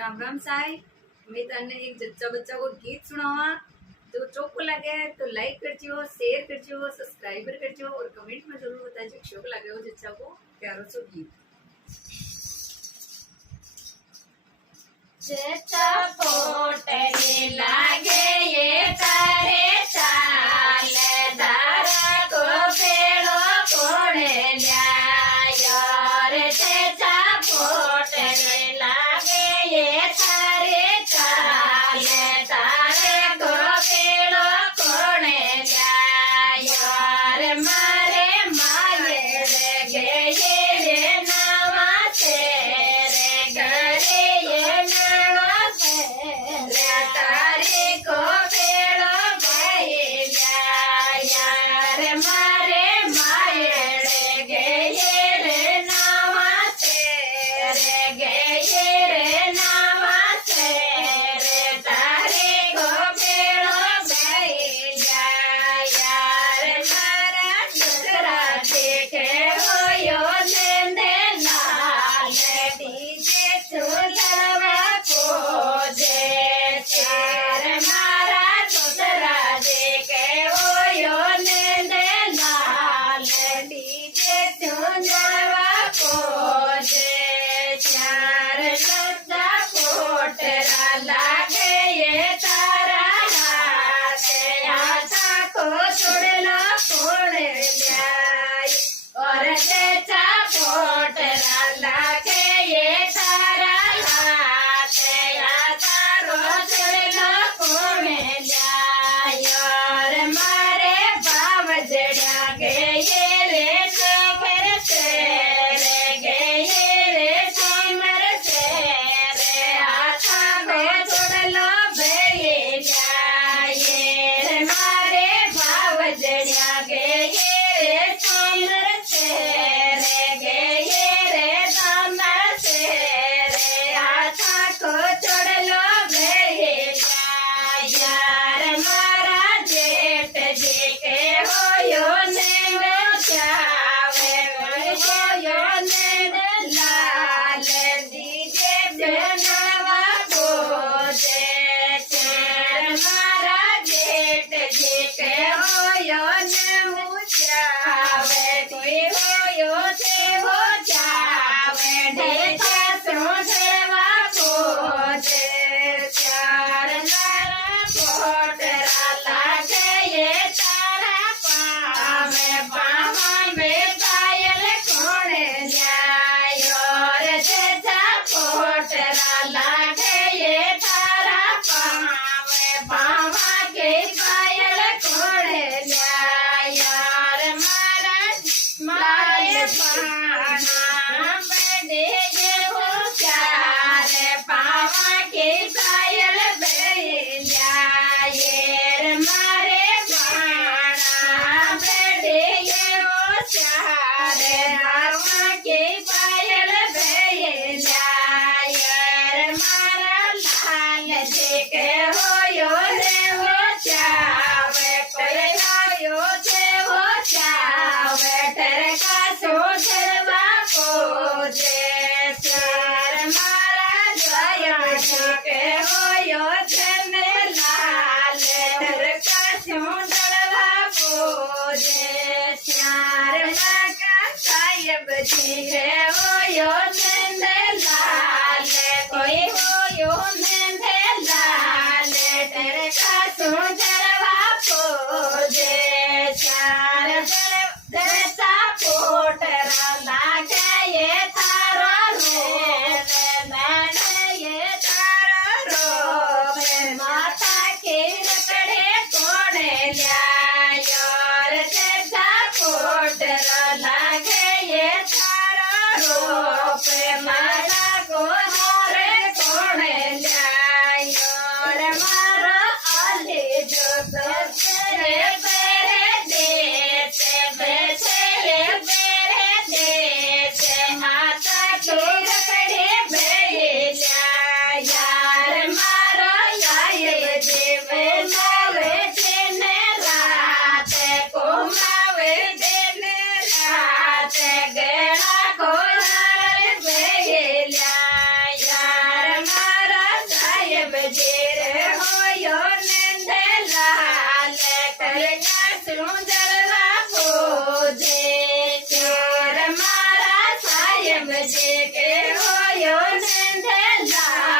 राम राम साई। मैं तने एक जच्चा बच्चा को गीत सुनावा तो चोको लगे तो लाइक करजो, शेयर करजो, सब्सक्राइबर करजो और कमेंट में जरूर बताइए शौक लगे वो जच्चा को प्यारो सो गीत। जच्चा पोटने लागे ये तारे चाल धारा को पेड़ो कोड़े ल्यायो रे जच्चा पोटने लागे ये तारे चाल धारे को पेड़ो कोड़े ल्यायो रे मारे माये रे गे रे नावा तेरे घरे ये तारे को पेड़ो भाई यार मारे माये गए रे नावा तेरे गए रे नावा तेरे तारे को पेड़ो भाई यार मारा दूसरा देखे हो यो लेंदे लाल डीजे सुलवा को जे चार मारा दूसरा देखे हो यो लेंदे लाल डीजे सुलवा को जे चार सदा पोटरा लागे ये तारा हाथ आशा को छोड़ना छोड़ जाए और जैसा पोटरा लागे ये तारा हाथ आशा रो छोड़ना छोड़ जाए और मारे बाव जड़ा गए रे शेखर तेरे गए रे सोमर तेरे आशा को छोड़ लो बे जाए मारे भाव जड़ा गए रे सोमर तेरे गए रे सोमर तेरे आशा को छोड़ लो बे यार मारा जेठ जी के हो यो नैन चावे हो यो नैन लाल दीजे बनवा को जे चार मारा जेठ जी के हो यो नैन चावे कोई हो यो से हो चावे ढेका सो सेवा को जे चार लारा पोटरा लागे ये तारा पावे पावा में पायल कोड़े जायो रे जैसा पोटरा लागे ये तारा पावे पावा के पायल कोड़े जायो रे मारा मारे पाना बने ये हो चार पावा के पायल बे जाए मारे बाणा बड़े ये हो चार पावा के पायल बे जाए मारा लाल देखे हो यो रे हो चावे पर यो से हो चावे ter का सोचवा को जे चार मारा जय के हो यो में लाल ter का सोचवा को जे चार का साहिब जी है हो यो में लाल कोई हो यो में लाल ter का सोचवा को जे चार जैसा पोटरा लागे ये तारा रो मैंने ये तारा रो माता के रकड़े कोड़े लिया और जैसा पोटरा लागे ये तारा रो જે કે હોયો નંદ લાલ